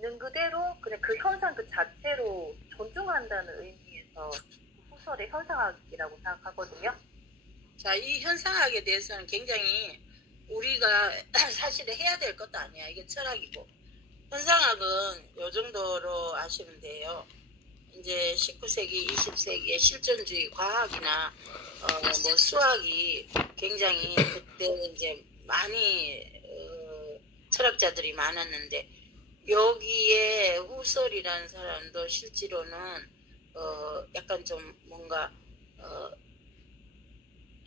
있는 그대로 그냥 그 현상 그 자체로 존중한다는 의미에서 후설의 현상학이라고 생각하거든요. 자, 이 현상학에 대해서는 굉장히 우리가 사실 해야 될 것도 아니야. 이게 철학이고. 현상학은 요 정도로 아시면 돼요. 이제 19세기, 20세기의 실존주의 과학이나 뭐 수학이 굉장히 그때 이제 많이 철학자들이 많았는데 여기에 후설이라는 사람도 실제로는 약간 좀 뭔가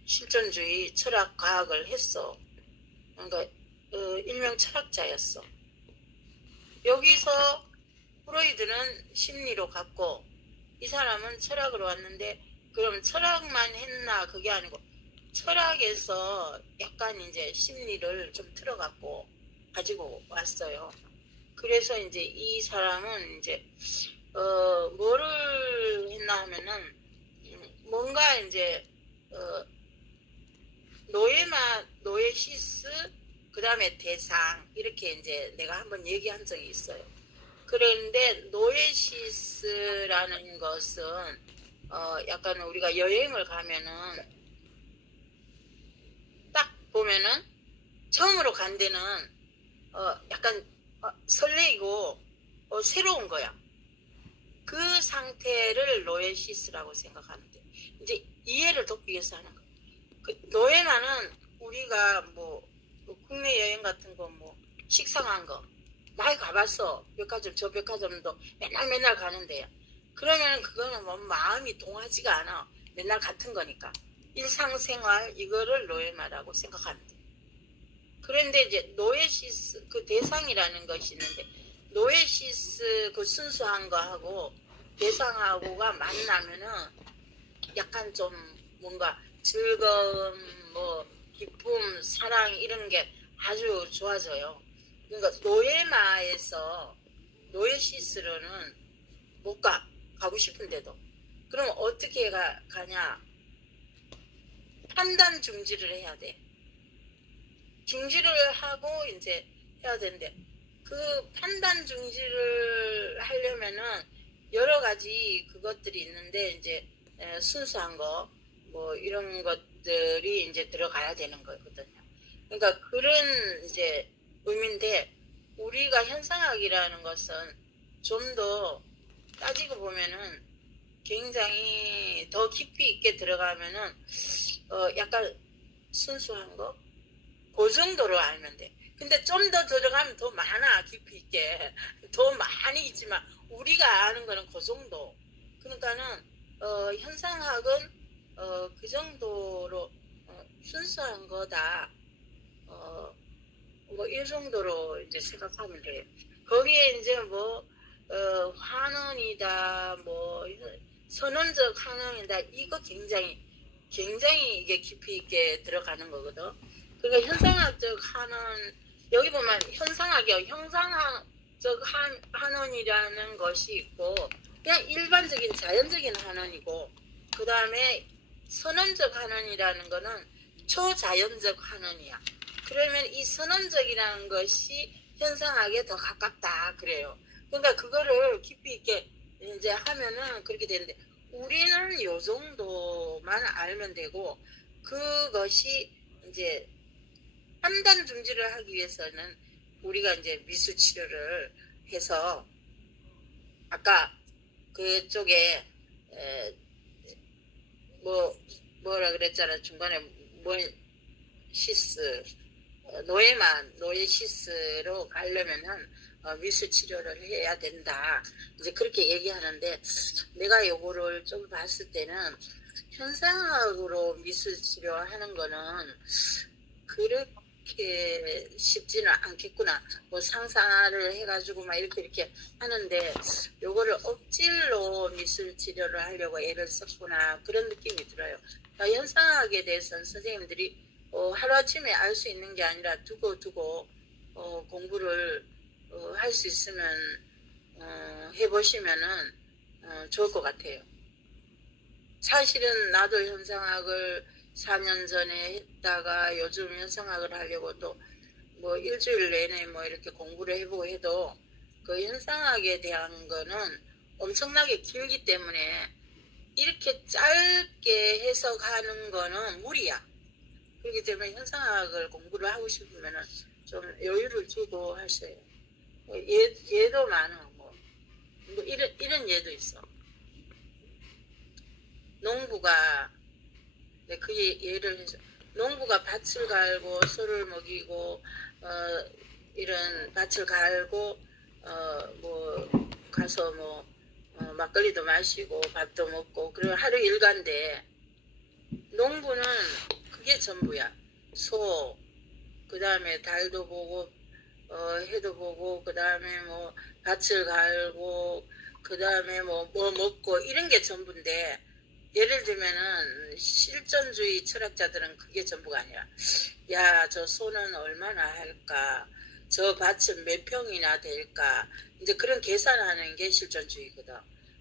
실존주의 철학 과학을 했어. 그러니까 일명 철학자였어. 여기서 프로이드는 심리로 갔고 이 사람은 철학으로 왔는데 그럼 철학만 했나 그게 아니고 철학에서 약간 이제 심리를 좀 틀어갖고 가지고 왔어요. 그래서 이제 이 사람은 이제 뭐를 했나 하면은 뭔가 이제 노에시스 그 다음에 대상 이렇게 이제 내가 한번 얘기한 적이 있어요. 그런데 노에시스라는 것은 약간 우리가 여행을 가면은 딱 보면은 처음으로 간 데는 약간 설레이고 새로운 거야. 그 상태를 노에시스라고 생각하는데 이제 이해를 돕기 위해서 하는 거야. 그 노에마는 우리가 뭐 국내 여행 같은 거 뭐 식상한 거 많이 가봤어. 백화점 저 백화점도 맨날 가는데요. 그러면 그거는 뭐 마음이 동하지가 않아. 맨날 같은 거니까. 일상생활 이거를 노에마라고 생각하면 돼. 그런데 이제 노에시스 그 대상이라는 것이 있는데 노에시스 그 순수한 거하고 대상하고가 만나면은 약간 좀 뭔가 즐거움 뭐 기쁨 사랑 이런 게 아주 좋아져요. 그러니까 노에마에서 노에시스로는 못 가고 싶은데도 그럼 어떻게 가냐 판단 중지를 해야 돼. 중지를 하고 이제 해야 되는데 그 판단 중지를 하려면은 여러 가지 그것들이 있는데 이제 순수한 거 뭐 이런 것들이 이제 들어가야 되는 거거든요. 그러니까 그런 이제 의미인데 우리가 현상학이라는 것은 좀 더 따지고 보면은 굉장히 더 깊이 있게 들어가면은 약간 순수한 거 그 정도로 알면 돼. 근데 좀 더 들어가면 더 많아. 깊이 있게 더 많이 있지만 우리가 아는 거는 그 정도. 그러니까는 현상학은 그 정도로 순수한 거다. 뭐 이 정도로 이제 생각하면 돼요. 거기에 이제 뭐 환원이다, 뭐 선언적 환원이다. 이거 굉장히 이게 깊이 있게 들어가는 거거든. 그러니까 현상학적 환원 여기 보면 현상학이요. 형상학적 환원이라는 것이 있고 그냥 일반적인 자연적인 환원이고 그 다음에 선언적 환원이라는 거는 초자연적 환원이야. 그러면 이 선언적이라는 것이 현상학에 더 가깝다 그래요. 그러니까 그거를 깊이 있게 이제 하면은 그렇게 되는데 우리는 요 정도만 알면 되고 그것이 이제 판단 중지를 하기 위해서는 우리가 이제 미술 치료를 해서 아까 그쪽에 뭐라 그랬잖아. 중간에 시스 노에시스로 가려면은 미술 치료를 해야 된다. 이제 그렇게 얘기하는데 내가 요거를 좀 봤을 때는 현상학으로 미술 치료하는 거는 그렇게 쉽지는 않겠구나. 뭐 상상을 해가지고 막 이렇게 하는데 요거를 억지로 미술 치료를 하려고 애를 썼구나. 그런 느낌이 들어요. 그러니까 현상학에 대해서는 선생님들이 하루아침에 알 수 있는 게 아니라 두고 공부를 할 수 있으면 해보시면은 좋을 것 같아요. 사실은 나도 현상학을 4년 전에 했다가 요즘 현상학을 하려고 또 뭐 일주일 내내 뭐 이렇게 공부를 해보고 해도 그 현상학에 대한 거는 엄청나게 길기 때문에 이렇게 짧게 해석하는 거는 무리야. 그렇기 때문에 현상학을 공부를 하고 싶으면은 좀 여유를 두고 하세요. 얘도 많아. 뭐 이런 예도 있어. 농부가 그 예를 해서 농부가 밭을 갈고 소를 먹이고 이런 밭을 갈고 뭐 가서 뭐 막걸리도 마시고 밥도 먹고 그리고 하루 일과인데 농부는 그게 전부야. 소, 그 다음에 달도 보고 해도 보고 그 다음에 뭐 밭을 갈고 그 다음에 뭐 먹고 이런 게 전부인데 예를 들면은 실존주의 철학자들은 그게 전부가 아니라 야, 저 소는 얼마나 할까, 저 밭은 몇 평이나 될까, 이제 그런 계산하는 게 실존주의거든.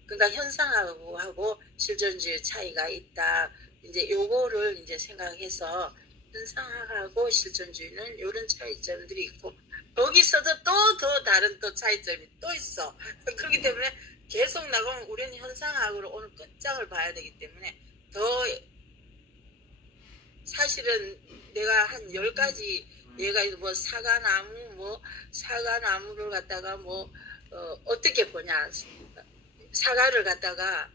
그러니까 현상하고 실존주의 차이가 있다. 이제 요거를 이제 생각해서 현상하고 실존주의는 이런 차이점들이 있고 거기서도 또 더 다른 또 차이점이 또 있어. 그렇기 때문에 계속 나가면 우리는 현상학으로 오늘 끝장을 봐야 되기 때문에 더 사실은 내가 한 10가지 얘가 뭐 사과나무를 갖다가 뭐 어떻게 보냐, 사과를 갖다가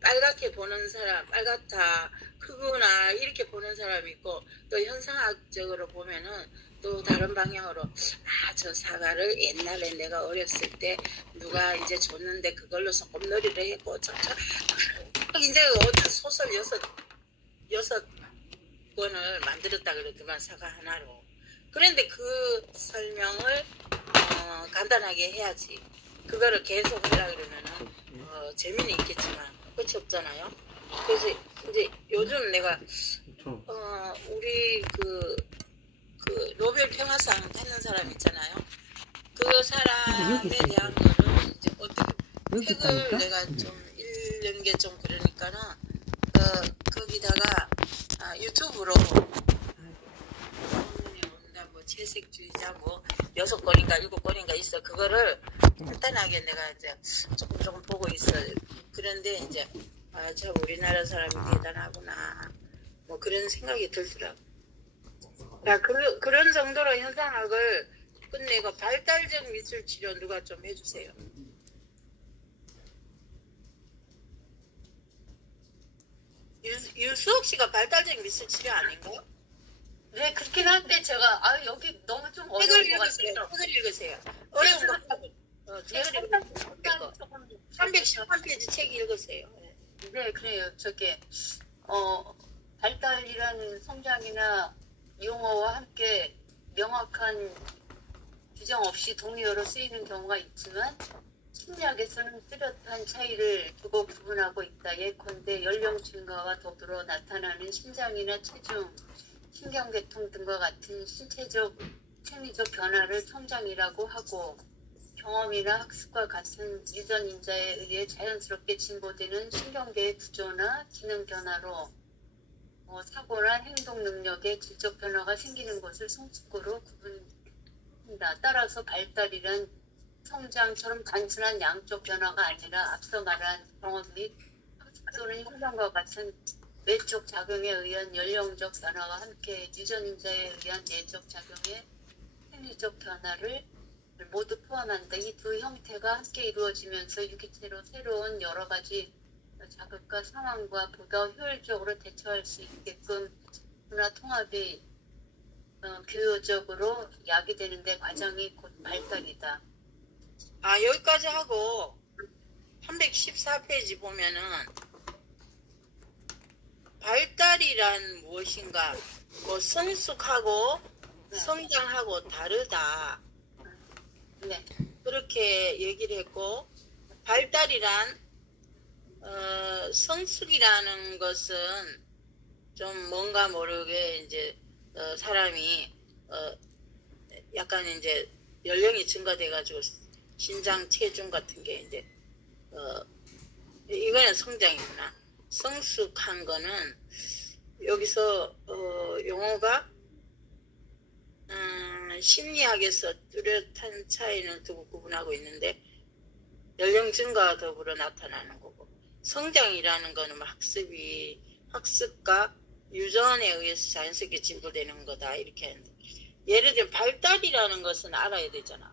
빨갛게 보는 사람, 빨갛다, 크구나 이렇게 보는 사람이 있고 또 현상학적으로 보면은 또 다른 방향으로 저 사과를 옛날에 내가 어렸을 때 누가 이제 줬는데 그걸로 소꿉놀이를 했고 이제 어떤 소설 여섯 권을 만들었다 그러더만 사과 하나로. 그런데 그 설명을 간단하게 해야지. 그거를 계속 하려 그러면은 재미는 있겠지만 끝이 없잖아요. 그래서 이제 요즘 내가 우리 그 노벨 평화상 받는 사람 있잖아요. 그 사람에 대한 거를 이제 어떻게 책을 내가 좀 읽는 게 좀 그러니까는 거기다가 유튜브로 뭐 채색주의자 뭐 6권인가 7권인가 있어. 그거를 간단하게 내가 이제 조금 보고 있어. 그런데 이제 참 우리나라 사람이 대단하구나 뭐 그런 생각이 들더라고. 야, 그런 정도로 현상학을 끝내고 발달적 미술 치료 누가 좀 해주세요. 유수옥 씨가 발달적 미술 치료 아닌가요? 네, 그렇긴 한데 제가 여기 너무 좀 어려운 것 같아요. 책을 읽으세요. 어려운 거. 책을 읽으세요. 310페이지 책 읽으세요. 네, 그래요. 발달이라는 성장이나 용어와 함께 명확한 규정 없이 동의어로 쓰이는 경우가 있지만 심리학에서는 뚜렷한 차이를 두고 구분하고 있다. 예컨대 연령 증가와 더불어 나타나는 심장이나 체중, 신경계통 등과 같은 신체적, 생리적 변화를 성장이라고 하고 경험이나 학습과 같은 유전 인자에 의해 자연스럽게 진보되는 신경계의 구조나 기능 변화로 사고나 행동 능력의 질적 변화가 생기는 것을 성숙고로 구분한다. 따라서 발달이란 성장처럼 단순한 양적 변화가 아니라 앞서 말한 경험 및 학습 또는 형상과 같은 외적 작용에 의한 연령적 변화와 함께 유전인자에 의한 내적 작용의 생리적 변화를 모두 포함한다. 이 두 형태가 함께 이루어지면서 유기체로 새로운 여러 가지 자극과 상황과 보다 효율적으로 대처할 수 있게끔 문화 통합이 교요적으로 야기되는 데 과정이 곧 발달이다. 여기까지 하고 314페이지 보면은 발달이란 무엇인가, 뭐 성숙하고 성장하고 다르다. 네. 그렇게 얘기를 했고, 발달이란 성숙이라는 것은 좀 뭔가 모르게 이제 사람이 약간 이제 연령이 증가돼가지고 신장 체중 같은 게 이제 이거는 성장이구나. 성숙한 거는 여기서 용어가 심리학에서 뚜렷한 차이는 두고 구분하고 있는데 연령 증가와 더불어 나타나는 거고 성장이라는 거는 학습과 유전에 의해서 자연스럽게 진보되는 거다 이렇게 하는데 예를 들면 발달이라는 것은 알아야 되잖아.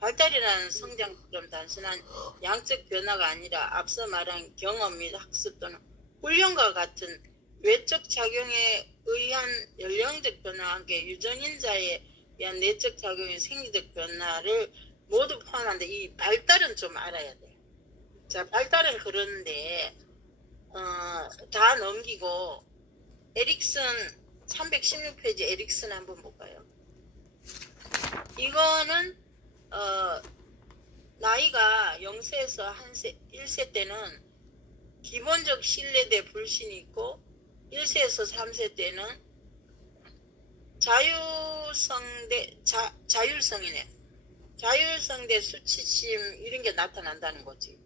발달이라는 성장처럼 단순한 양적 변화가 아니라 앞서 말한 경험 및 학습 또는 훈련과 같은 외적 작용에 의한 연령적 변화와 함께 유전인자에 의한 내적 작용의 생리적 변화를 모두 포함하는데 이 발달은 좀 알아야 돼. 자, 발달은 그런데 다 넘기고 에릭슨 316페이지 에릭슨 한번 볼까요? 이거는 나이가 0세에서 1세 때는 기본적 신뢰대 불신이 있고 1세에서 3세 때는 자율성이네. 자율성대 수치심 이런 게 나타난다는 거지.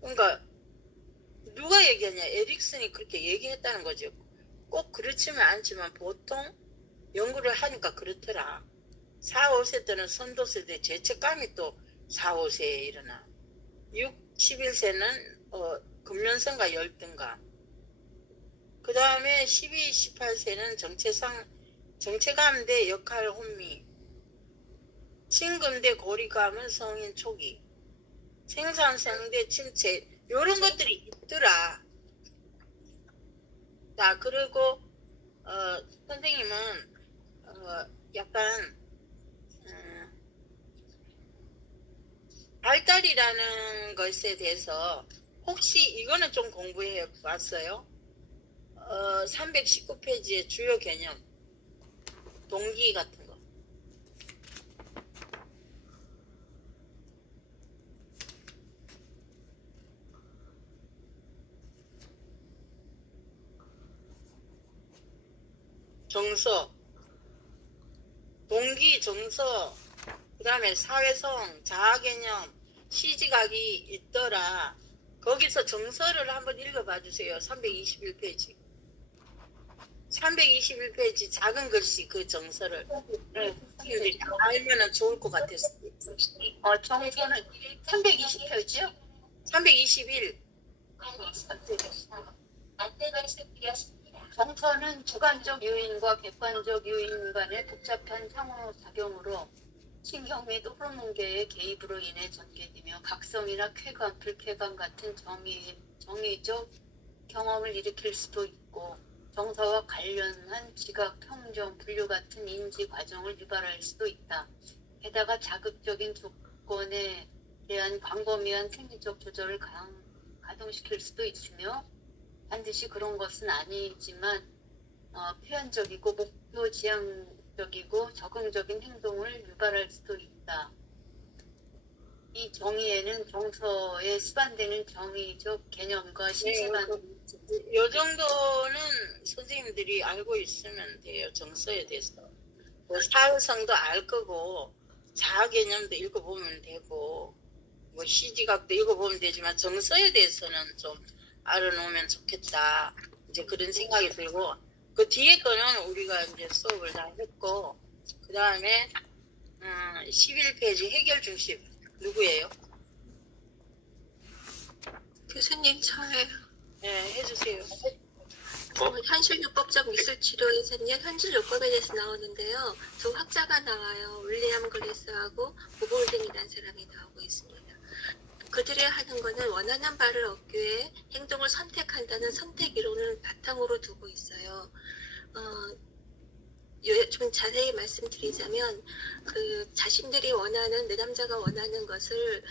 그러니까 누가 얘기하냐? 에릭슨이 그렇게 얘기했다는 거죠. 꼭 그렇지는 않지만 보통 연구를 하니까 그렇더라. 4, 5세 때는 선도세대 죄책감이 또 4, 5세에 일어나. 6, 11세는 근면성과 열등감. 그 다음에 12, 18세는 정체감 대 역할 혼미. 친근 대 고리감은 성인 초기. 생산성 대 침체. 요런 것들이 있더라. 자, 그리고 선생님은 약간 발달이라는 것에 대해서 혹시 이거는 좀 공부해 봤어요? 319페이지의 주요 개념, 동기 같은 거. 정서, 동기, 정서, 그 다음에 사회성, 자아개념, 시지각이 있더라. 거기서 정서를 한번 읽어봐 주세요. 321페이지. 321페이지 작은 글씨 그 정서를 알면은 좋을 것 같았어. 정서는 320페이지요? 321. 정서는 주관적 요인과 객관적 요인 간의 복잡한 상호작용으로 신경 및 호르몬계의 개입으로 인해 전개되며 각성이나 쾌감, 불쾌감 같은 정의적 경험을 일으킬 수도 있고 정서와 관련한 지각, 평정, 분류 같은 인지 과정을 유발할 수도 있다. 게다가 자극적인 조건에 대한 광범위한 생리적 조절을 가동시킬 수도 있으며 반드시 그런 것은 아니지만 표현적이고 목표 지향적이고 적응적인 행동을 유발할 수도 있다. 이 정의에는 정서에 수반되는 정의적 개념과 실체만 요 정도는 선생님들이 알고 있으면 돼요. 정서에 대해서. 뭐 사회성도 알 거고 자아 개념도 읽어보면 되고 뭐 시지각도 읽어보면 되지만 정서에 대해서는 좀 알아놓으면 좋겠다. 이제 그런 생각이 들고 그 뒤에 거는 우리가 이제 수업을 다 했고 그 다음에 11페이지 해결 중심 누구예요? 교수님 저예요. 네, 해주세요. 현실요법적 미술치료에서는 현실요법에 대해서 나오는데요. 두 학자가 나와요. 윌리엄 그리스하고 보볼딩이라는 사람이 나오고 있습니다. 그들이 하는 거는 원하는 바를 얻기 위해 행동을 선택한다는 선택 이론을 바탕으로 두고 있어요. 좀 자세히 말씀드리자면 그 자신들이 원하는 내담자가 원하는 것을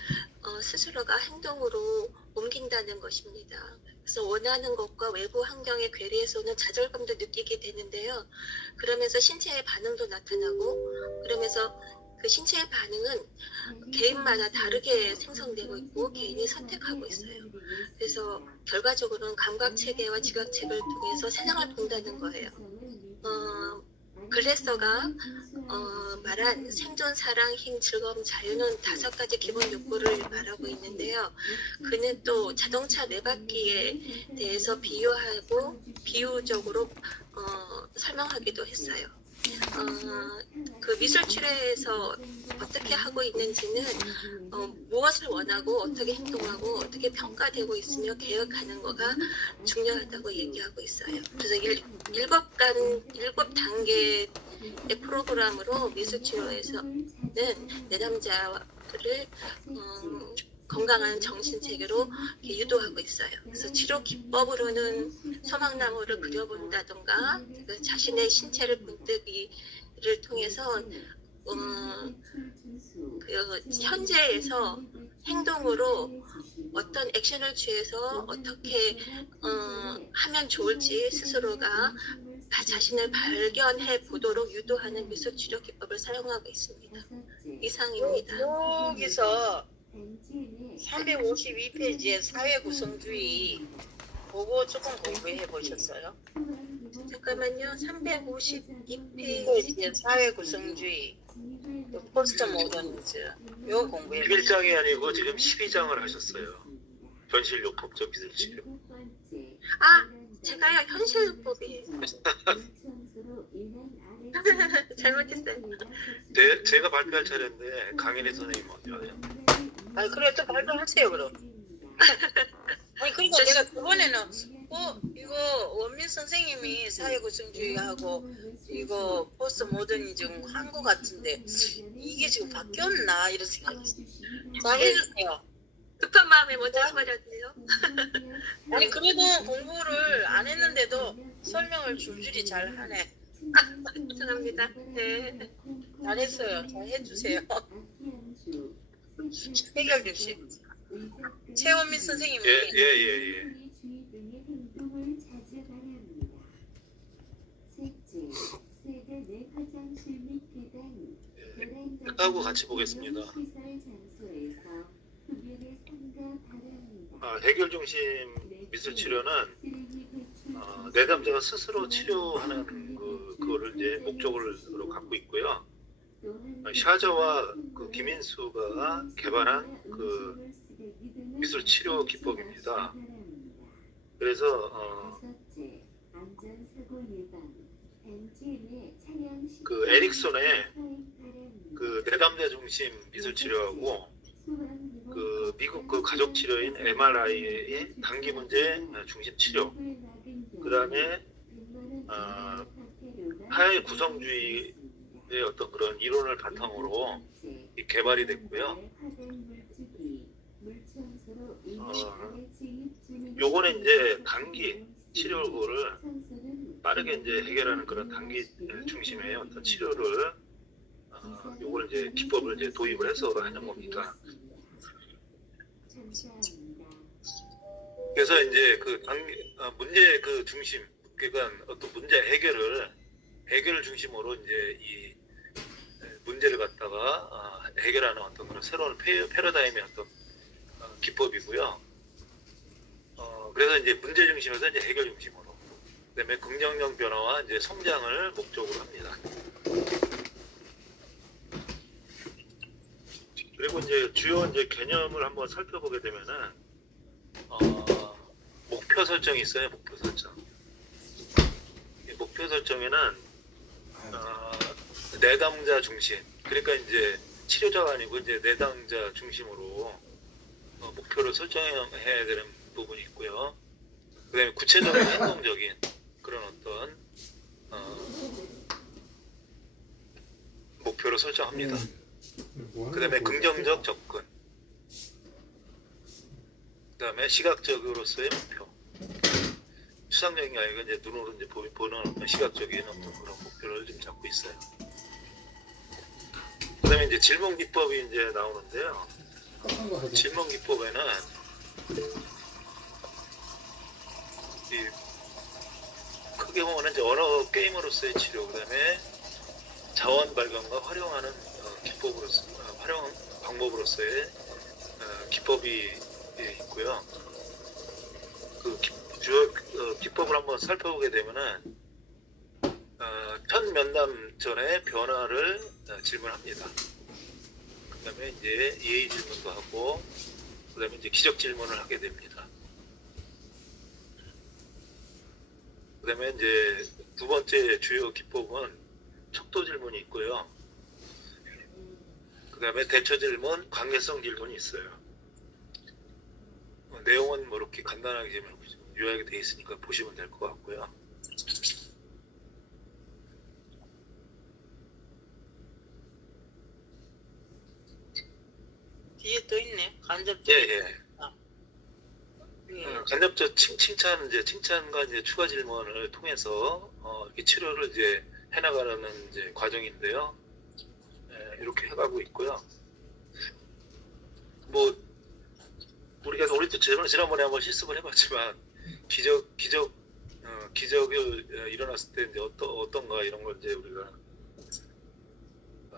스스로가 행동으로 옮긴다는 것입니다. 그래서 원하는 것과 외부 환경의 괴리에서는 좌절감도 느끼게 되는데요. 그러면서 신체의 반응도 나타나고 그러면서 그 신체의 반응은 개인마다 다르게 생성되고 있고 개인이 선택하고 있어요. 그래서 결과적으로는 감각체계와 지각체계를 통해서 세상을 본다는 거예요. 글래서가 말한 생존, 사랑, 힘, 즐거움, 자유는 5가지 기본 욕구를 말하고 있는데요. 그는 또 자동차 4바퀴에 대해서 비유적으로 설명하기도 했어요. 그 미술치료에서 어떻게 하고 있는지는 무엇을 원하고 어떻게 행동하고 어떻게 평가되고 있으며 개혁하는 거가 중요하다고 얘기하고 있어요. 그래서 일곱 단계의 프로그램으로 미술치료에서는 내담자를 건강한 정신체계로 유도하고 있어요. 그래서 치료 기법으로는 소망나무를 그려본다던가 자신의 신체를 본뜨기를 통해서 현재에서 행동으로 어떤 액션을 취해서 어떻게 하면 좋을지 스스로가 자신을 발견해 보도록 유도하는 미술치료 기법을 사용하고 있습니다. 이상입니다. 여기서 352페이지에 사회구성주의 그거 조금 공부해 보셨어요? 잠깐만요. 352페이지 페이지에 사회구성주의 포스트 모더니즘 이거 공부해 11장이 아니고 지금 12장을 하셨어요. 현실요법적 미술치료. 제가요 현실요법이에요. 잘못했어요. 제가 발표할 차례인데 강인희 선생님 먼저요. 아니 그래 또 발표하세요 그럼. 아니 그러니까 내가 그번에는 이거 원민 선생님이 사회구성주의하고 이거 포스트 모더니즘 한 거 같은데 이게 지금 바뀌었나 이런 생각이 잘 해주세요. 급한 마음에 먼저 해버렸네요. 아니 그래도 공부를 안 했는데도 설명을 줄줄이 잘 하네. 죄송합니다. 네. 잘했어요. 잘 해주세요. 해결 주시. 최원민 선생님이 예. 하고 같이 보겠습니다. 해결 중심 미술 치료는 내담자가 스스로 치료하는 그거를 이제 목적으로 갖고 있고요. 샤저와 그 김인수가 개발한 그 미술 치료 기법입니다. 그래서 그 에릭손의 그 내담자 중심 미술 치료하고 그 미국 그 가족 치료인 MRI의 단기 문제 중심 치료, 그 다음에 사회 구성주의의 어떤 그런 이론을 바탕으로 개발이 됐고요. 요거는 이제 단기 치료를 빠르게 이제 해결하는 그런 단기 중심의 어떤 치료를 요걸 이제 기법을 이제 도입을 해서 하는 겁니다. 그래서 이제 그 문제 그 중심, 그러니까 어떤 문제 해결을 중심으로 이제 이 문제를 갖다가 해결하는 어떤 그런 새로운 패러다임의 어떤 기법이고요. 그래서 이제 문제 중심에서 이제 해결 중심으로, 그다음에 긍정적 변화와 이제 성장을 목적으로 합니다. 그리고 이제 주요 이제 개념을 한번 살펴보게 되면은 목표 설정이 있어요. 목표 설정. 이 목표 설정에는 내담자 중심, 그러니까 이제 치료자가 아니고 이제 내담자 중심으로 목표를 설정해야 되는 부분이 있고요. 그다음에 구체적인 행동적인 그런 어떤 목표를 설정합니다. 그 다음에 긍정적 접근, 그 다음에 시각적으로서의 목표, 추상적인 게 아니고 이제 눈으로 이제 보는 어떤 시각적인 어떤 그런 목표를 좀 잡고 있어요. 그 다음에 이제 질문 기법이 이제 나오는데요. 질문 기법에는 크게 보면 이제 언어 게임으로서의 치료, 그 다음에 자원 발견과 활용하는 활용 방법으로서의 기법이 있고요. 그 주요 기법을 한번 살펴보게 되면은 첫 면담 전에 변화를 질문합니다. 그다음에 이제 예의 질문도 하고, 그다음에 이제 기적 질문을 하게 됩니다. 그다음에 이제 두 번째 주요 기법은 척도 질문이 있고요. 그 다음에 대처 질문, 관계성 질문이 있어요. 내용은 뭐 이렇게 간단하게 지금 요약이 돼 있으니까 보시면 될 것 같고요. 뒤에 또 있네. 간접. 예. 예. 간접적 칭찬과 이제 추가 질문을 통해서 이렇게 치료를 이제 해나가는 이제 과정인데요. 예, 이렇게 해가고 있고요. 뭐 우리도 지난번에 한번 실습을 해봤지만 기적이 일어났을 때 이제 어떤가 이런 걸 이제 우리가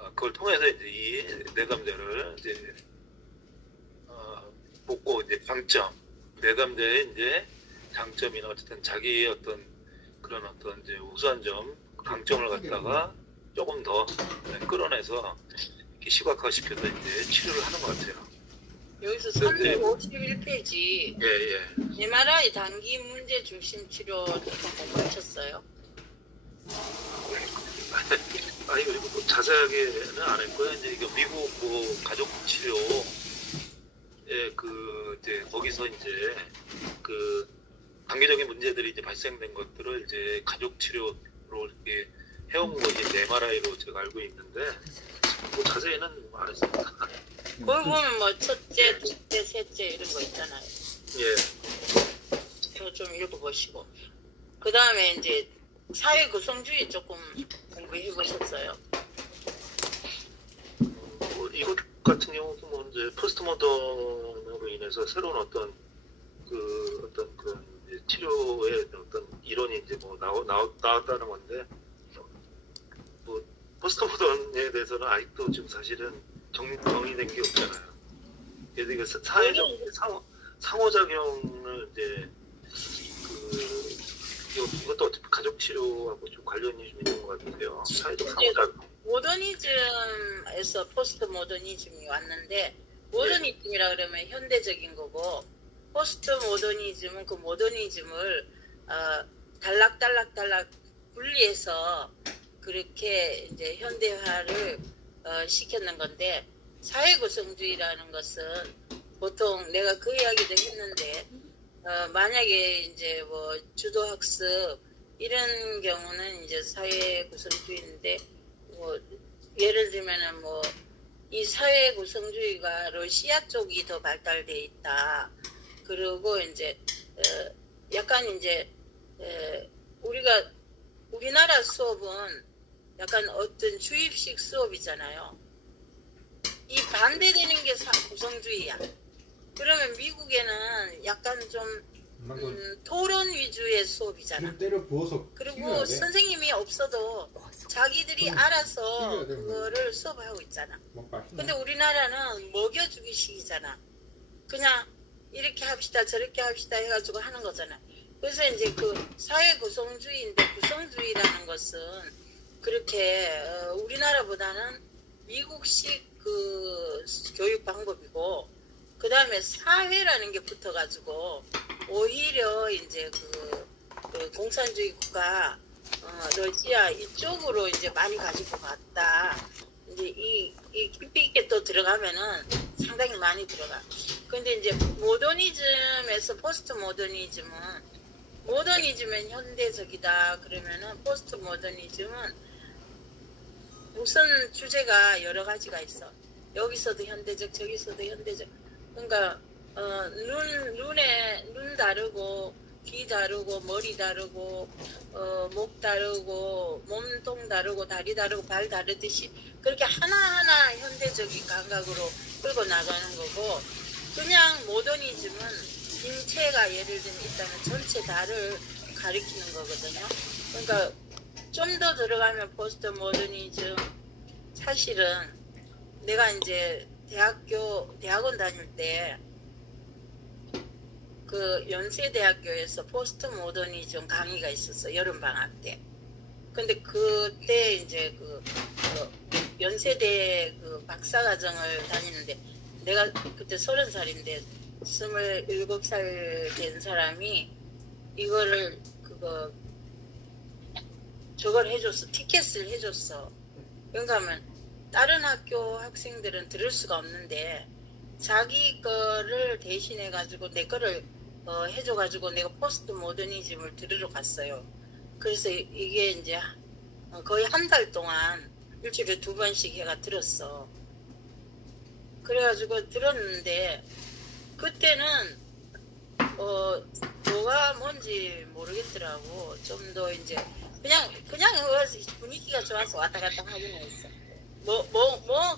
그걸 통해서 이제 이 내담자를 이제 보고 이제 장점, 내담자의 이제 장점이나 어쨌든 자기의 어떤 그런 어떤 이제 우수한 점, 강점을 갖다가 조금 더 끌어내서 이렇게 시각화시켜서 이제 치료를 하는 것 같아요. 여기서 351페이지 예. MRI 단기 문제 중심 치료 조금 공부하셨어요? 아니 그리고 뭐 자세하게는 안 했고요. 이제 이거 미국 뭐 가족 치료에 그 이제 거기서 이제 그 단계적인 문제들이 이제 발생된 것들을 이제 가족 치료로 이렇게 해온 거 이제 MRI로 제가 알고 있는데 뭐 자세히는 안 했습니다. 거기 보면 뭐 첫째, 둘째, 셋째 이런 거 있잖아요. 예. 이거 좀 읽어보시고 그 다음에 이제 사회 구성주의 조금 공부해 보셨어요? 뭐 이것 같은 경우도 뭐 이제 포스트 모던으로 인해서 새로운 어떤 그 치료의 어떤 이론이 이제 뭐 나왔다는 건데 뭐 포스트 모던에 대해서는 아직도 지금 사실은 정리된 게 없잖아요. 그래서 사회적 상호작용을 이제 이것도 어차피 가족 치료하고 좀 관련이 좀 있는 것 같은데요. 사회적 상호작용. 모더니즘에서 포스트 모더니즘이 왔는데 모더니즘이라 그러면 현대적인 거고 포스트 모더니즘은 그 모더니즘을 달락 분리해서 그렇게 이제 현대화를 시켰는 건데 사회구성주의라는 것은 보통 내가 그 이야기도 했는데 만약에 이제 뭐 주도학습 이런 경우는 이제 사회구성주의인데 뭐 예를 들면은 뭐 이 사회구성주의가 러시아 쪽이 더 발달돼 있다. 그리고 이제 약간 이제 우리나라 수업은 약간 어떤 주입식 수업이잖아요. 이 반대되는 게 구성주의야. 그러면 미국에는 약간 좀 토론 위주의 수업이잖아. 그리고 선생님이 없어도 자기들이 알아서 그거를 수업하고 있잖아. 근데 우리나라는 먹여주기식이잖아. 그냥 이렇게 합시다 저렇게 합시다 해가지고 하는 거잖아. 그래서 이제 그 사회 구성주의인데 구성주의라는 것은 그렇게 우리나라보다는 미국식 그 교육 방법이고 그 다음에 사회라는 게 붙어가지고 오히려 이제 그 공산주의 국가 러시아 이쪽으로 이제 많이 가지고 갔다. 이제 이 깊이 있게 또 들어가면은 상당히 많이 들어가. 근데 이제 모더니즘에서 포스트 모더니즘은 현대적이다. 그러면은 포스트 모더니즘은 우선 주제가 여러 가지가 있어. 여기서도 현대적, 저기서도 현대적. 그러니까 눈 다르고 귀 다르고 머리 다르고 목 다르고 몸통 다르고 다리 다르고 발 다르듯이 그렇게 하나하나 현대적인 감각으로 끌고 나가는 거고 그냥 모더니즘은 인체가 예를 들면 있다면 전체 다를 가리키는 거거든요. 그러니까 좀 더 들어가면 포스트 모더니즘 사실은 내가 이제 대학원 다닐 때 그 연세대학교에서 포스트 모더니즘 강의가 있었어. 여름방학 때. 근데 그때 이제 그 연세대 그 박사과정을 다니는데 내가 그때 30살인데 27살 된 사람이 이거를 그거 저걸 해줬어. 티켓을 해줬어. 그러니까 하면 다른 학교 학생들은 들을 수가 없는데 자기 거를 대신해가지고 내 거를 해줘가지고 내가 포스트 모더니즘을 들으러 갔어요. 그래서 이게 이제 거의 한 달 동안 일주일에 2번씩 해가 들었어. 그래가지고 들었는데 그때는 뭐가 뭔지 모르겠더라고. 좀 더 이제 그냥 분위기가 좋아서 왔다 갔다 하긴 했어.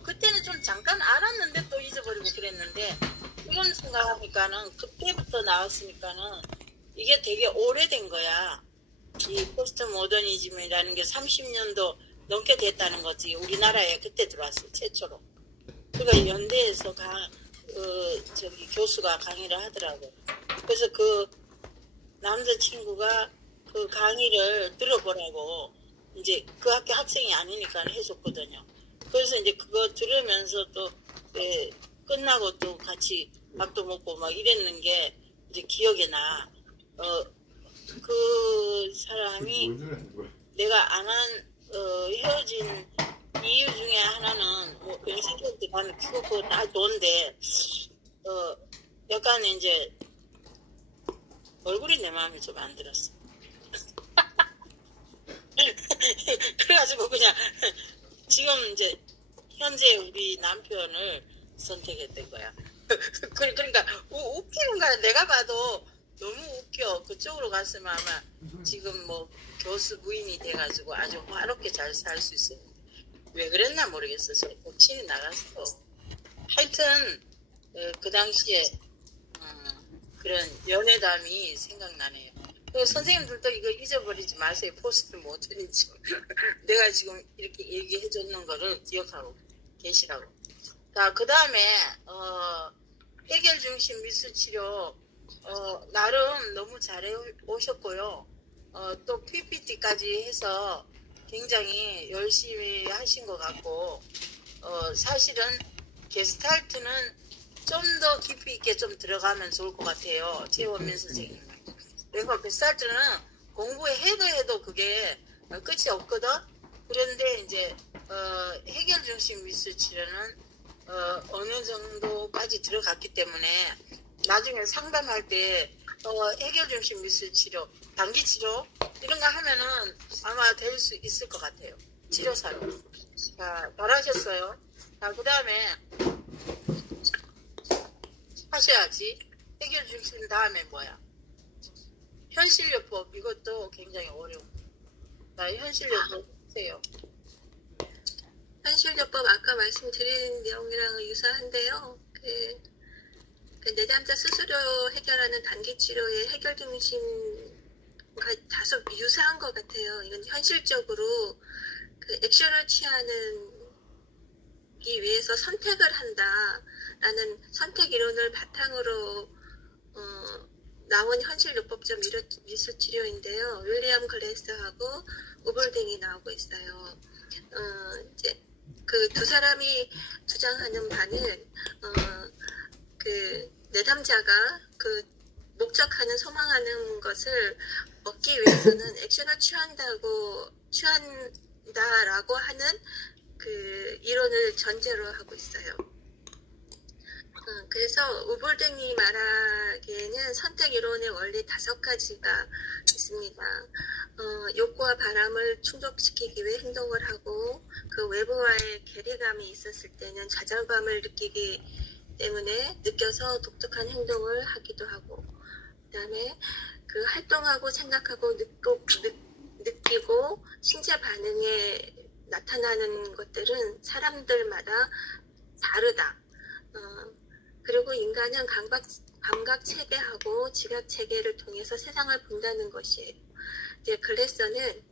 그때는 좀 잠깐 알았는데 또 잊어버리고 그랬는데 지금 생각하니까는 그때부터 나왔으니까는 이게 되게 오래된 거야. 이 포스트 모더니즘이라는 게 30년도 넘게 됐다는 거지. 우리나라에 그때 들어왔어, 최초로. 그러니까 연대에서 교수가 강의를 하더라고. 그래서 그 남자친구가 그 강의를 들어보라고 이제 그 학교 학생이 아니니까 해줬거든요. 그래서 이제 그거 들으면서 또 끝나고 또 같이 밥도 먹고 막 이랬는 게 이제 기억에 나. 그 사람이 내가 안 한 헤어진 이유 중에 하나는 뭐 연세대도 가면 그거 다 좋은데 약간 이제 얼굴이 내 마음에 좀 안 들었어. 그래가지고 그냥 지금 이제 현재 우리 남편을 선택했던 거야. 그러니까 웃기는 거야. 내가 봐도 너무 웃겨. 그쪽으로 갔으면 아마 지금 뭐 교수 부인이 돼가지고 아주 화롭게 잘 살 수 있어요. 왜 그랬나 모르겠어. 복친이 나갔어. 하여튼 그 당시에 그런 연애담이 생각나네요. 선생님들도 이거 잊어버리지 마세요. 포스트 모더니즘. 내가 지금 이렇게 얘기해줬는 거를 기억하고 계시라고. 자, 그 다음에 해결 중심 미술 치료 나름 너무 잘해 오셨고요. 또 PPT까지 해서 굉장히 열심히 하신 것 같고 사실은 게스탈트는 좀 더 깊이 있게 좀 들어가면 좋을 것 같아요. 최원민 선생님. 그러니까 게스탈트는 공부해도 해도 그게 끝이 없거든. 그런데 이제 해결 중심 미술 치료는 어느 정도까지 들어갔기 때문에 나중에 상담할 때 해결 중심 미술 치료, 단기 치료 이런 거 하면은 아마 될 수 있을 것 같아요. 치료사로. 자, 잘하셨어요. 자, 그 다음에 하셔야지. 해결 중심 다음에 뭐야? 현실요법. 이것도 굉장히 어려워. 자, 현실요법 하세요. 현실요법 아까 말씀드린 내용이랑 유사한데요. 그 내담자 스스로 해결하는 단기 치료의 해결 중심과 다소 유사한 것 같아요. 이건 현실적으로 그 액션을 취하기 위해서 선택을 한다라는 선택 이론을 바탕으로 나온 현실요법적 미술 치료인데요. 윌리엄 글래스하고 우볼딩이 나오고 있어요. 이제 그 두 사람이 주장하는 바는 그 내담자가 그 목적하는 소망하는 것을 얻기 위해서는 액션을 취한다라고 하는 그 이론을 전제로 하고 있어요. 그래서 우볼딩이 말하기에는 선택 이론의 원리 5가지가 있습니다. 욕구와 바람을 충족시키기 위해 행동을 하고 그 외부와의 괴리감이 있었을 때는 좌절감을 느끼기 때문에 느껴서 독특한 행동을 하기도 하고 그 다음에 그 활동하고 생각하고 느끼고 신체 반응에 나타나는 것들은 사람들마다 다르다. 그리고 인간은 감각 체계하고 지각 체계를 통해서 세상을 본다는 것이에요. 이제 글래서는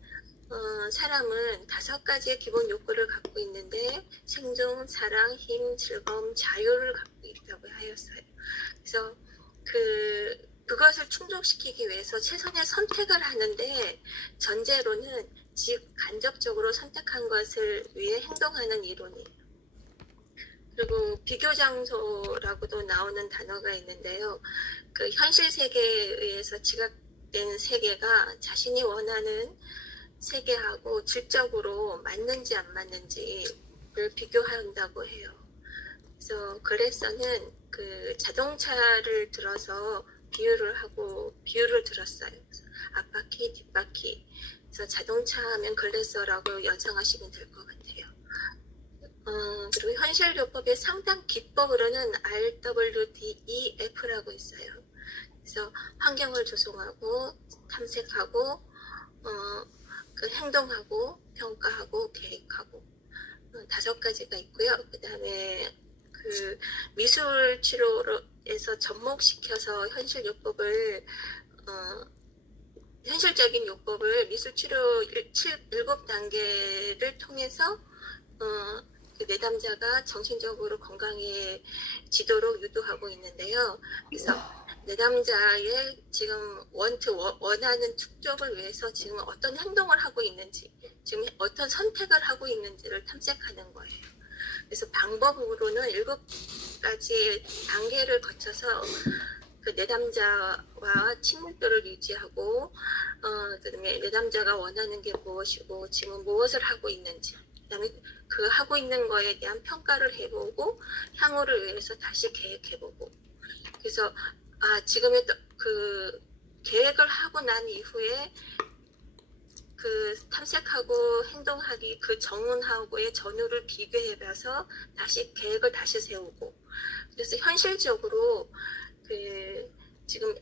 사람은 5가지의 기본 욕구를 갖고 있는데 생존, 사랑, 힘, 즐거움, 자유를 갖고 있다고 하였어요. 그래서 그것을 충족시키기 위해서 최선의 선택을 하는데 전제로는 간접적으로 선택한 것을 위해 행동하는 이론이에요. 그리고 비교장소라고도 나오는 단어가 있는데요. 그 현실 세계에 의해서 지각된 세계가 자신이 원하는 세계하고 질적으로 맞는지 안 맞는지를 비교한다고 해요. 그래서 글래서는 그 자동차를 들어서 비유를 들었어요. 그래서 앞바퀴, 뒷바퀴. 그래서 자동차 하면 글래서라고 연상하시면 될 것 같아요. 그리고 현실요법의 상당 기법으로는 RWDEF라고 있어요. 그래서 환경을 조성하고, 탐색하고, 그 행동하고, 평가하고, 계획하고, 5가지가 있고요. 그 다음에 그 미술 치료에서 접목시켜서 현실적인 요법을 미술 치료 7단계를 통해서 그 내담자가 정신적으로 건강해지도록 유도하고 있는데요. 그래서 내담자의 지금 원하는 축적을 위해서 지금 어떤 행동을 하고 있는지, 지금 어떤 선택을 하고 있는지를 탐색하는 거예요. 그래서 방법으로는 7가지 단계를 거쳐서 그 내담자와 친밀도를 유지하고, 그다음에 내담자가 원하는 게 무엇이고 지금 무엇을 하고 있는지, 그다음에 그 하고 있는 거에 대한 평가를 해보고 향후를 위해서 다시 계획해보고. 그래서 지금의 그 계획을 하고 난 이후에 그 탐색하고 행동하기 그 정운하고의 전후를 비교해봐서 다시 계획을 다시 세우고. 그래서 현실적으로 그 지금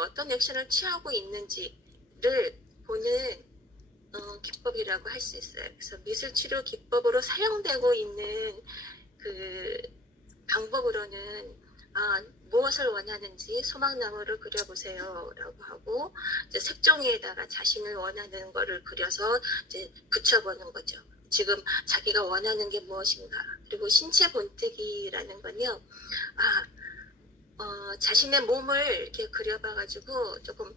어떤 액션을 취하고 있는지를 보는 기법이라고 할 수 있어요. 그래서 미술치료 기법으로 사용되고 있는 그 방법으로는 무엇을 원하는지 소망나무를 그려보세요 라고 하고, 이제 색종이에다가 자신을 원하는 거를 그려서 이제 붙여보는 거죠. 지금 자기가 원하는 게 무엇인가. 그리고 신체 본뜨기라는 건요, 자신의 몸을 이렇게 그려봐가지고 조금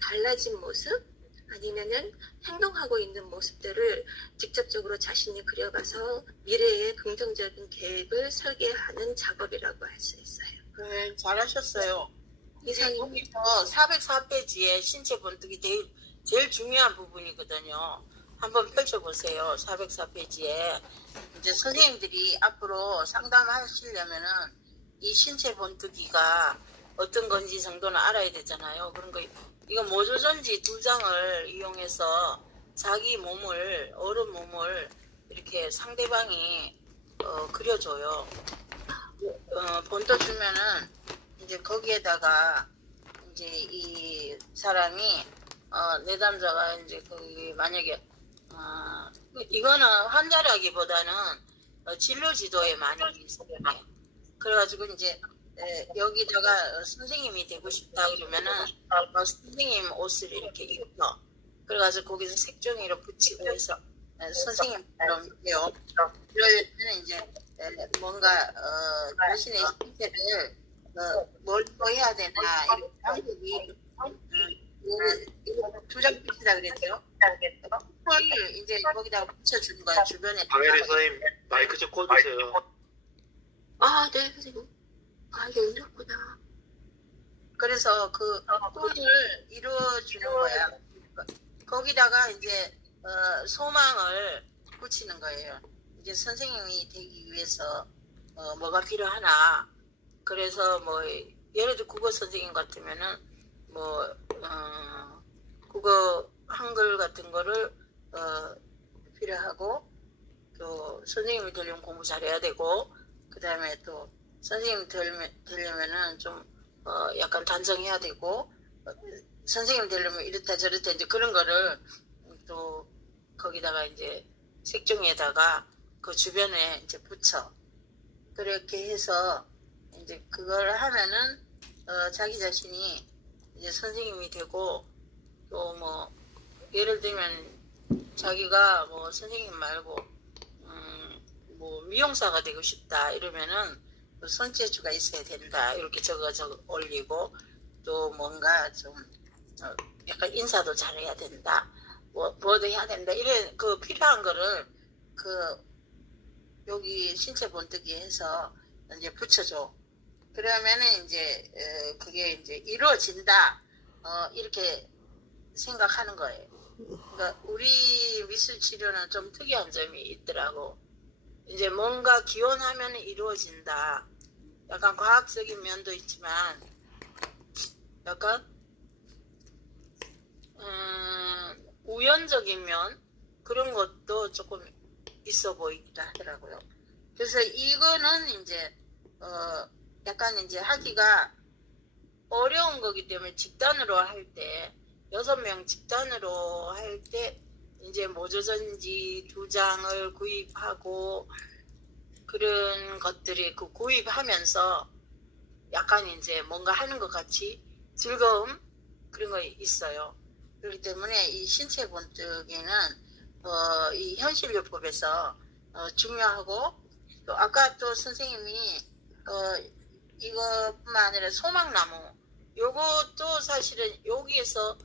달라진 모습, 아니면은 행동하고 있는 모습들을 직접적으로 자신이 그려봐서 미래의 긍정적인 계획을 설계하는 작업이라고 할 수 있어요. 네, 잘하셨어요. 이상입니다. 404페이지에 신체 본뜨기 제일 중요한 부분이거든요. 한번 펼쳐보세요. 404페이지에 이제 선생님들이 앞으로 상담하시려면은 이 신체 본뜨기가 어떤 건지 정도는 알아야 되잖아요. 그런 거 이거 모조전지 2장을 이용해서 자기 몸을, 어른 몸을 이렇게 상대방이 그려줘요. 본떠 주면은 이제 거기에다가 이제 이 사람이 내담자가 이제 거기 만약에 이거는 환자라기보다는 진료 지도에 많이 있어요. 그래가지고 이제 여기다가 선생님이 되고 싶다 그러면은 선생님 옷을 이렇게 입혀. 그래가지고 거기서 색종이로 붙이고 해서 선생님처럼 해요. 그러면 이제 뭔가 자신의 신체를 뭘 해야 되나 이런 방법이 이거 2장 붙이다 그랬죠. 그걸 이제 거기다가 붙여주는 거야 주변에. 강혜리 선생님 마이크 좀 꺼주세요. 네 선생님. 열렸구나. 그래서 그 꿈을 이루어주는 거야. 거기다가 이제 소망을 붙이는 거예요. 이제 선생님이 되기 위해서 뭐가 필요하나. 그래서 뭐 예를 들어 국어 선생님 같으면은 뭐 국어 한글 같은 거를 필요하고, 또 선생님이 되려면 공부 잘해야 되고, 그 다음에 또 선생님 되려면은 좀 약간 단정해야 되고, 선생님 되려면 이렇다 저렇다 이제 그런 거를 또 거기다가 이제 색종이에다가 그 주변에 이제 붙여. 그렇게 해서 이제 그걸 하면은 자기 자신이 이제 선생님이 되고, 또 뭐 예를 들면 자기가 뭐 선생님 말고 뭐 미용사가 되고 싶다 이러면은 손재주가 있어야 된다 이렇게 적어 올리고, 또 뭔가 좀 약간 인사도 잘해야 된다, 뭐도 해야 된다, 이런 그 필요한 거를 그 여기 신체 본뜨기 해서 이제 붙여줘. 그러면은 이제 그게 이제 이루어진다 이렇게 생각하는 거예요. 그러니까 우리 미술 치료는 좀 특이한 점이 있더라고. 이제 뭔가 기원하면 이루어진다. 약간 과학적인 면도 있지만 약간 우연적인 면 그런 것도 조금 있어 보이기도 하더라고요. 그래서 이거는 이제 약간 이제 하기가 어려운 거기 때문에 집단으로 할 때 6명 집단으로 할 때 이제 모조전지 2장을 구입하고 그런 것들이 그 구입하면서 약간 이제 뭔가 하는 것 같이 즐거움 그런 거 있어요. 그렇기 때문에 이 신체 본뜨기는 이 현실요법에서 중요하고 또 아까 또 선생님이 이것뿐만 아니라 소막나무 요것도 사실은 여기에서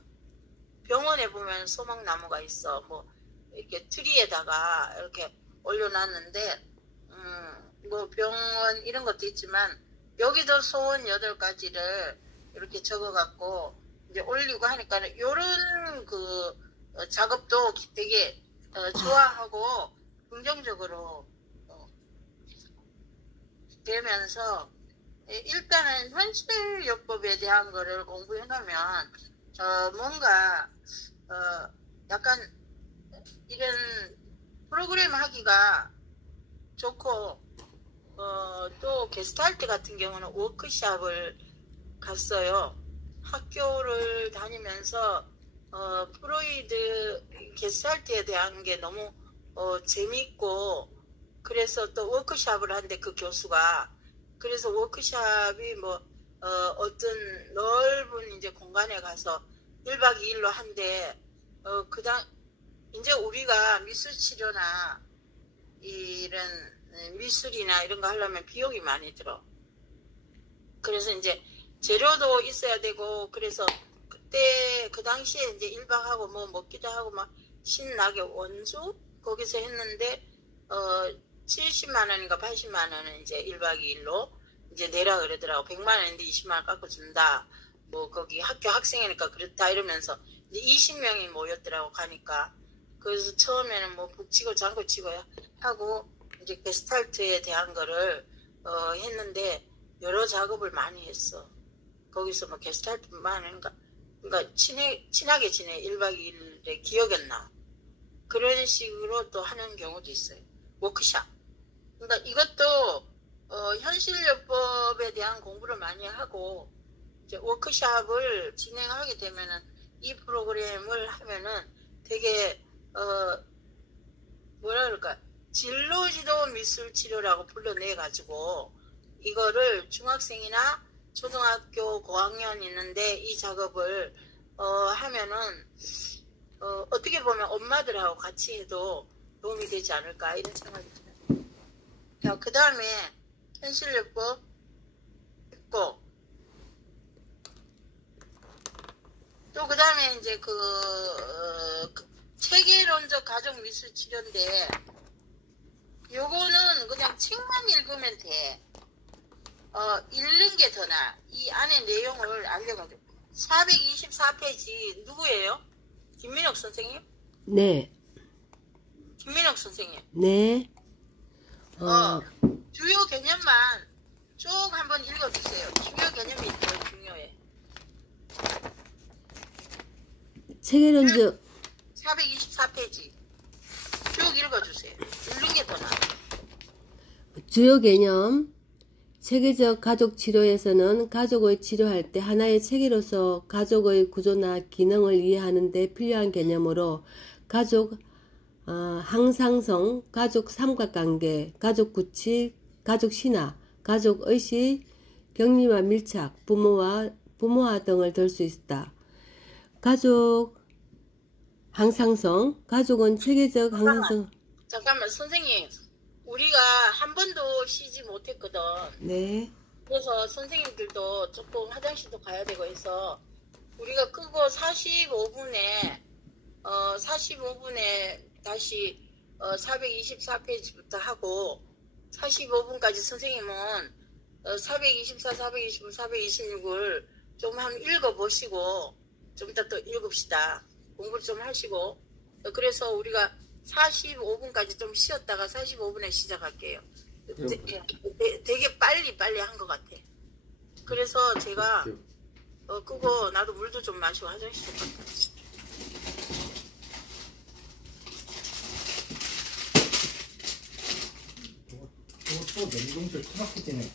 병원에 보면 소막나무가 있어. 뭐 이렇게 트리에다가 이렇게 올려놨는데 뭐 병원 이런 것도 있지만 여기도 소원 8가지를 이렇게 적어갖고 이제 올리고 하니까 요런 그 작업도 되게 좋아하고 긍정적으로 되면서 일단은 현실요법에 대한 거를 공부해 놓으면 뭔가 약간 이런 프로그램 하기가 좋고 또 게스탈트 같은 경우는 워크숍을 갔어요. 학교를 다니면서 프로이드 게스탈트에 대한 게 너무 재밌고 그래서 또 워크숍을 한데 그 교수가 그래서 워크숍이 뭐 어떤 넓은 이제 공간에 가서 1박 2일로 한데 이제 우리가 미술 치료나 이런 미술이나 이런 거 하려면 비용이 많이 들어. 그래서 이제 재료도 있어야 되고 그래서 그때 그 당시에 이제 1박하고 뭐 먹기도 하고 막 신나게 원주 거기서 했는데 70만 원인가 80만 원은 이제 1박 2일로 이제 내라 그러더라고. 100만 원인데 20만 원 깎고 준다. 뭐 거기 학교 학생이니까 그렇다 이러면서 이제 20명이 모였더라고 가니까. 그래서 처음에는 뭐 북치고 장구치고 하고 이제 게스탈트에 대한 거를 했는데 여러 작업을 많이 했어. 거기서 뭐 게스탈트만 하는가 그러니까 친하게 지내 1박 2일에 기억이 나. 그런 식으로 또 하는 경우도 있어요. 워크숍. 그러니까 이것도 현실요법에 대한 공부를 많이 하고 이제 워크숍을 진행하게 되면은 이 프로그램을 하면은 되게 뭐라 그럴까 진로지도 미술치료라고 불러내 가지고 이거를 중학생이나 초등학교 고학년 있는데 이 작업을 하면은 어떻게 보면 엄마들하고 같이 해도 도움이 되지 않을까 이런 생각이 들어요. 자, 그 다음에 현실요법 있고 또 그 다음에 이제 체계론적 가족 미술 치료인데 요거는 그냥 책만 읽으면 돼. 읽는 게 더 나아. 이 안에 내용을 알려가지고 424페이지 누구예요? 김민옥 선생님? 네. 김민옥 선생님. 네. 주요 개념만 쭉 한번 읽어주세요. 주요 개념이 제일 중요해. 체계론적 424페이지 쭉 읽어주세요. 읽는 게 더 나아. 주요 개념 체계적 가족 치료에서는 가족을 치료할 때 하나의 체계로서 가족의 구조나 기능을 이해하는 데 필요한 개념으로 가족 항상성, 가족 삼각관계, 가족 구칙, 가족 신화, 가족 의식, 격리와 밀착, 부모와 등을 들 수 있다. 가족 항상성, 가족은 체계적 항상성. 잠깐만 선생님, 우리가 한 번도 쉬지 못했거든. 네. 그래서 선생님들도 조금 화장실도 가야 되고 해서 우리가 끄고 45분에 다시 424페이지부터 하고 45분까지 선생님은 424, 425, 426을 좀 한번 읽어보시고 좀 이따 또 읽읍시다. 공부를 좀 하시고 그래서 우리가 45분까지 좀 쉬었다가 45분에 시작할게요. 되게 빨리 한 것 같아. 그래서 제가 끄고 나도 물도 좀 마시고 화장실 좀 갔다. 또 냉동실 토마토 찌네.